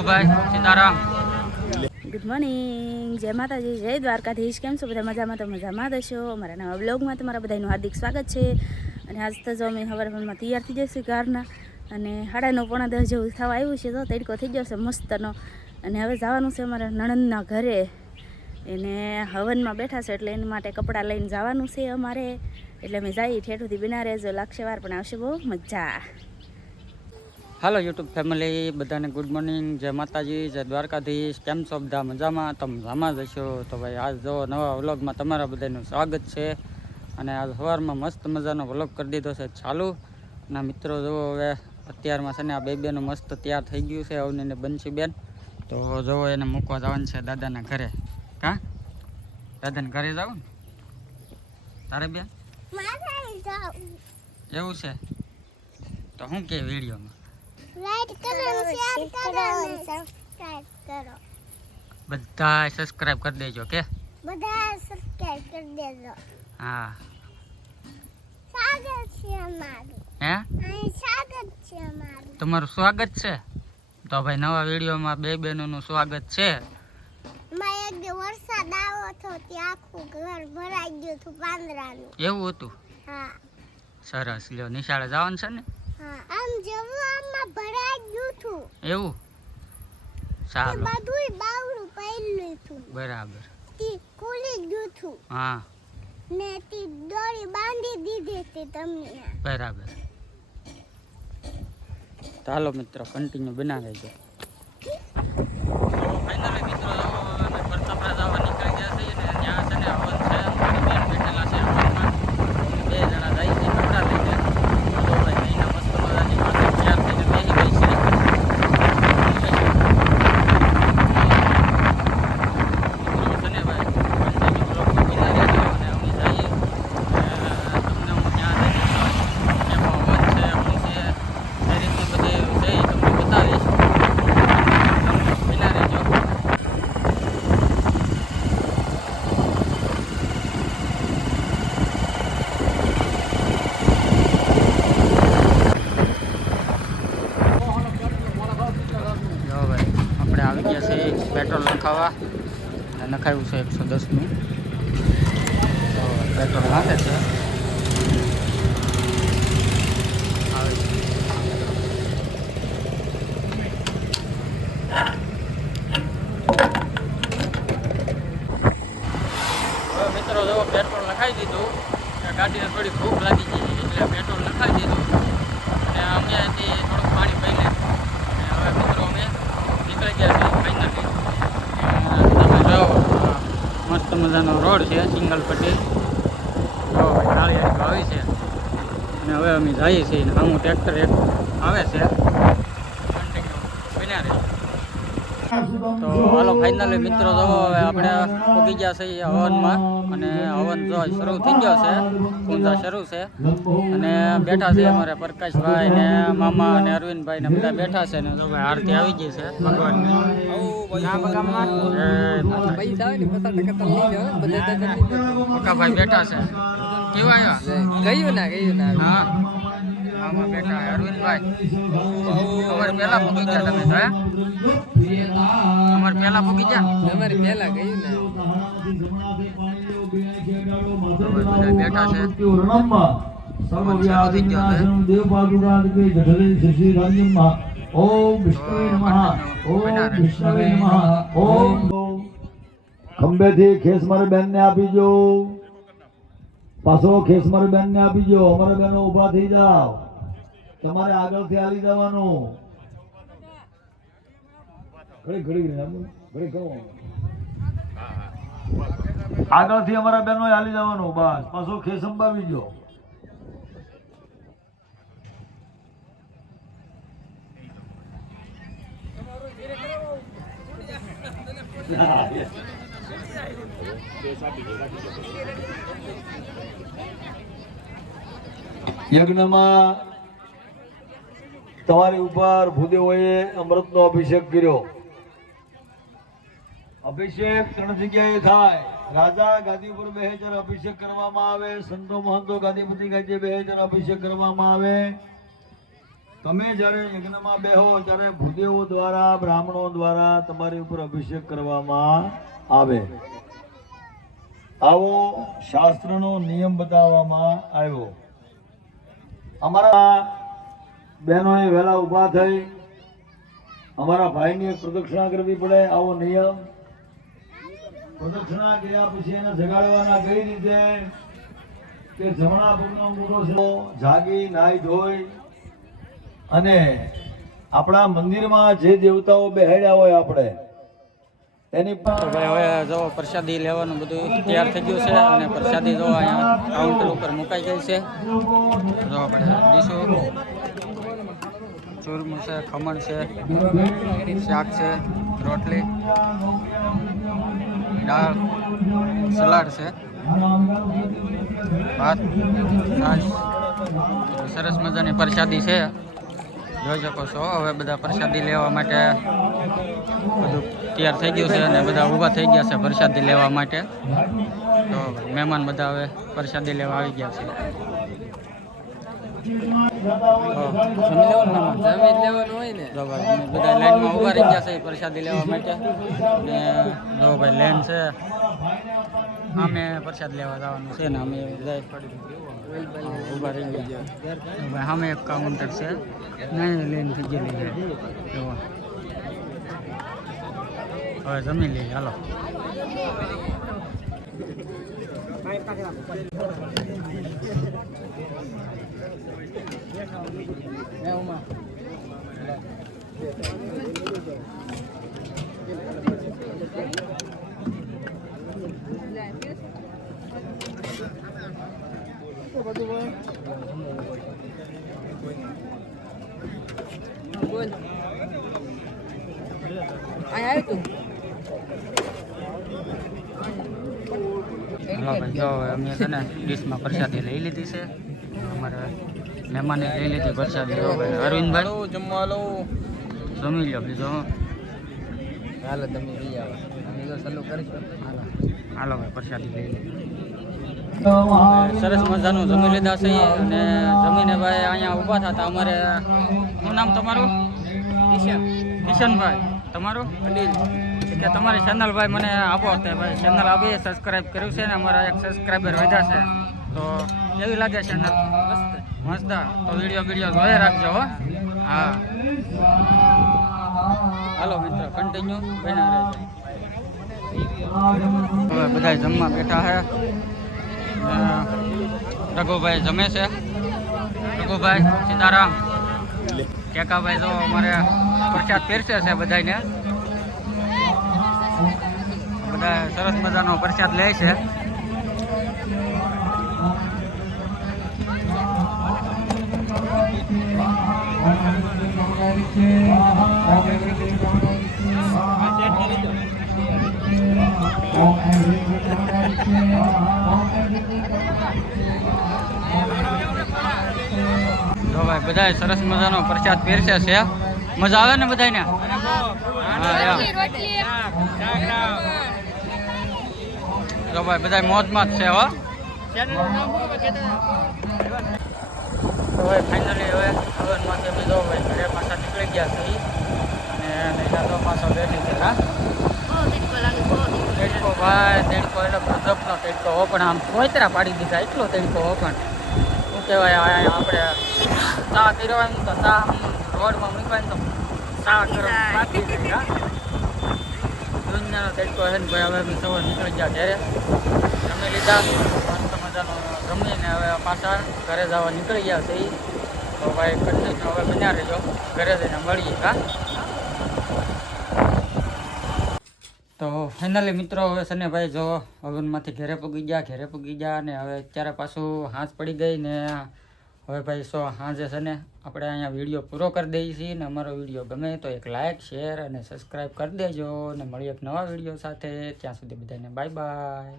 Sitaram. Good morning, જય માતાજી, જય દ્વારકાધીશ. કેમ છો બધા? મજામાં તો મજામાં જ હશો. અમારા નવા બ્લોગમાં તમારા બધાનું હાર્દિક સ્વાગત છે. અને આજ તો જો અમે સવારમાં તૈયાર થઈ જઈશું કારના, અને 9:30-10 જેવું થવા આવ્યું છે. તો તડકો થઈ ગયો છે મસ્તનો. અને હવે જવાનું છે અમારા નણંદના ઘરે. એને હવનમાં બેઠા છે એટલે એની માટે કપડાં લઈને જવાનું છે અમારે. એટલે અમે જઈએ ઠેઠુંથી બિના રહેજો, લાગશે વાર પણ આવશે બહુ મજા. હાલો યુટ્યુબ ફેમિલી, બધાને ગુડ મોર્નિંગ, જય માતાજી, જય દ્વારકાધીશ. કેમ છો બધા? મજામાં? તમે મજામાં જ હશો. તો ભાઈ આજ જો નવા વ્લોગમાં તમારા બધાનું સ્વાગત છે. અને આજ સવારમાં મસ્ત મજાનો વ્લોગ કરી દીધો છે ચાલુ. અને મિત્રો જુઓ, હવે અત્યારમાં છે ને આ બેનું મસ્ત તૈયાર થઈ ગયું છે, અવની ને બંસી બેન. તો જુઓ એને મૂકવા જવાનું છે દાદાના ઘરે. હા, દાદાના ઘરે જાવ ને તારે બેન? એવું છે તો શું કે વિડીયોમાં લાઈક કરો, શેર કરો અને સબસ્ક્રાઇબ કરો. બધા સબસ્ક્રાઇબ કરી દેજો કે બધા સબસ્ક્રાઇબ કરી દેજો. હા, સ્વાગત છે અમારું. હે, અહીં સ્વાગત છે અમારું. તમારું સ્વાગત છે. તો ભાઈ નવા વિડીયોમાં બે બહેનોનું સ્વાગત છે. માં એક દી વરસાદ આવ્યો હતો ત્યાં આખું ઘર ભરાઈ ગયું હતું પાંદરાનું. એવું હતું? હા સરસ. લ્યો, નિશાળે જવાનું છે ને? હા, આમ જવામાં ભરાઈ ગયું હતું. એવું? ચાલો, બધુંય બાવડું પહેર્યું હતું. બરાબર. તી ખુલી ગયું હતું હા, ને તી દોરી બાંધી દીધી હતી તમને. બરાબર. ચાલો મિત્રો, કન્ટિન્યુ બનાવે છે. ફાઇનલી મિત્રો અમે પરતાપરા જવા નીકળી ગયા છીએ ને ત્યાં છે ને હવન છે. મારી બેન બેઠેલા છે હવનમાં. બે જણા જાય છે કપડાં લઈને. તો ભાઈ એના મસ્ત મજાની પાસે તૈયાર થઈને બેસી ગઈ છે. મિત્રો છે ને ભાઈ કન્ટિન્યુ બ્લોગમાં બિના રહેજો અને અમે જઈએ. તમને હું ત્યાં જઈને એમાં હવન છે, શું છે, એ રીતનું બધું છે એ તમને બતાવીશ. બિના રહેજો. જો ભાઈ આપણે આવી ગયા છે પેટ્રોલ નખાવા. અને નખાવ્યું છે 110નું. તો પેટ્રોલ નાખે છે. હવે મિત્રો જો પેટ્રોલ નખાઈ દીધું. ગાડીને થોડી ભૂખ લાગી ગઈ એટલે પેટ્રોલ નખાઈ દીધું. અને અમે અહીંથી થોડુંક પાણી પી લે. અને હવે મિત્રો અમે નીકળી ગયા છીએ ફાઇનલી. તમે જાઓ, મસ્ત મજાનો રોડ છે, સિંગલ પટ્ટી. જો નાળી આવી છે. અને હવે અમે જઈએ છીએ. આમ ટ્રેક્ટર એક આવે છે. કન્ટિન્યુ બન્યા રહે. તો હાલો ફાઇનલી મિત્રો જો હવે આપણે પહોંચી ગયા છીએ હવનમાં. અને હવન જો શરૂ થઈ ગયો છે, પૂજા શરૂ છે. અને બેઠા છે અમારે પ્રકાશભાઈ ને મામા અને અરવિંદભાઈ ને બધા બેઠા છે. ને જો ભાઈ આરતી આવી ગઈ છે ભગવાનની. પક્કાભાઈ બેઠા છે. કેવા આવ્યા? ગયું ના હા, મામા બેઠા અરવિંદભાઈ. અમારે પહેલા પહોંચી ગયા તમે તો? અમારે પહેલા પહોંચી ગયા. અમારે પહેલા ગયું ને બેઠા છે. ખંભેથી ખેસ મારી બેન ને આપી જો. પાછો ખેસ મારી બેન ને આપી જો. અમારે બેનો ઉભા થઈ જાવ. તમારે આગળથી હાલી જવાનું. આગળથી અમારા બેનો હાલી જવાનું. બસ પાછો ખેસ સંભાવી જો. યજ્ઞમાં તમારી ઉપર ભૂદેવોએ અમૃતનો અભિષેક કર્યો. અભિષેક 3 જગ્યાએ થાય. રાજા ગાદી ઉપર બેસે ત્યારે અભિષેક કરવામાં આવે. સંતો મહંતો ગાદીપતિ ગાદી બેસે ત્યારે અભિષેક કરવામાં આવે. તમે જ્યારે યજ્ઞમાં બેહો ત્યારે ભૂદેવો દ્વારા બ્રાહ્મણો દ્વારા તમારી ઉપર અભિષેક કરવામાં આવે. આવો શાસ્ત્રનો નિયમ બતાવવામાં આવ્યો. અમારા બહેનોએ વહેલા ઊભા થઈ અમારા ભાઈની એક પ્રદક્ષિણા કરવી પડે. આવો નિયમ. પ્રદક્ષિણા કર્યા પછી એને જગાડવાના કઈ રીતે કે જમણા પગનો અંગૂઠો છે જાગી નાઈ ધોઈ અને આપણા મંદિરમાં જે દેવતાઓ બેહાડ્યા હોય આપણે એની ભાઈ હવે જો પ્રસાદી લેવાનું બધું તૈયાર થઈ ગયું છે અને પ્રસાદી જો અહીંયા કાઉન્ટર ઉપર મુકાઈ ગઈ છે. જો આપણે ડીશું ચૂરમું છે, ખમણ છે, શાક છે, રોટલી, દાળ, સલાડ છે, ભાત, છાશ. સરસ મજાની પ્રસાદી છે, જોઈ શકો છો. હવે બધા પ્રસાદી લેવા માટે બધું તૈયાર થઈ ગયું છે અને બધા ઊભા થઈ ગયા છે પ્રસાદી લેવા માટે. તો મહેમાન બધા હવે પ્રસાદી લેવા આવી ગયા છે. બધા લાઈનમાં ઊભા રહી ગયા છે પ્રસાદી લેવા માટે. ને જો ભાઈ લેન છે, અમે પ્રસાદ લેવા જવાનું છે ને અમે ઊભા રહી ગયા. ભાઈ સામે એક કાઉન્ટર છે, નહીં લેન થઈ ગયેલી છે. હવે જમી લઈએ, હાલો. હાલો ભાઈ, જો અમે છે ને ડીશમાં પ્રસાદી લઈ લીધી છે. અમારે મહેમાને લઈ લીધી પ્રસાદી. જો ભાઈ અરવિંદભાઈ જમવા લો, જમી લો. બીજો હાલો તમે લઈ આવો, અમે તો ચાલુ કરીશું. હાલો ભાઈ પ્રસાદી લઈ લીધી. સરસ મજાનું જમી લીધા છે અને જમીને ભાઈ અહીંયા ઊભા થતા અમારે શું નામ તમારું? કિશનભાઈ. તમારું? અનિલ. કે તમારી ચેનલ ભાઈ મને આપો. ભાઈ ચેનલ આપી, સબસ્ક્રાઈબ કર્યું છે ને અમારા એક સબસ્ક્રાઈબર વધ્યા છે. તો કેવી લાગે ચેનલ? મસ્ત. તો વિડીયો જોઈ રાખજો હો. હા હાલો મિત્રો, કન્ટિન્યુ બના રહેજો. હવે બધા જમવા બેઠા છે. રઘુભાઈ જમે છે. રઘુભાઈ, સીતારામ. કેકાભાઈ જો અમારે પ્રસાદ પીરસે છે બધાને. બધા સરસ મજાનો પ્રસાદ લે છે. જો ભાઈ બધા સરસ મજાનો પ્રસાદ પીરસે છે. મજા આવે ને બધાને? જો ભાઈ બધા મોજમાં જ છે હો. તો હવે ફાઇનલી હવે હવનમાંથી અમે જો ભાઈ ઘરે પાછા નીકળી ગયા છીએ અને નૈના તો પાછો બેઠી છે. હા તેડકો ભાઈ, તેડકો એટલે ગજબનો તેડકો હો, પણ આમ કોઈતરા પાડી દીધા એટલો તેડકો હો. પણ શું કહેવાય, આપણે ચા કર્યો એમ તો ચા રોડમાં મૂકવાય તો ચા કરવા દુનિયાનો તેડકો છે ને ભાઈ. હવે અમે સવાર નીકળી ગયા ઘરે, જમી લીધા મસ્ત મજાનો જમીને હવે પાછા ઘરે જવા નીકળી ગયા છે. તો ભાઈ કન્ટિન્યુ હવે બન્યા રહેજો, ઘરે જઈને મળીએ. હા તો ફાઇનલી મિત્રો હવે છે ને ભાઈ જો હવનમાંથી ઘરે પૂગી ગયા અને હવે અત્યારે પાછું હાંજ પડી ગઈ ને હવે ભાઈ સાંજે છે ને આપણે અહીંયા વિડીયો પૂરો કરી દઈએ છીએ. ને અમારો વિડીયો ગમે તો એક લાઇક, શેર અને સબસ્ક્રાઈબ કરી દેજો. ને મળીએ એક નવા વિડીયો સાથે. ત્યાં સુધી બધાને બાય બાય.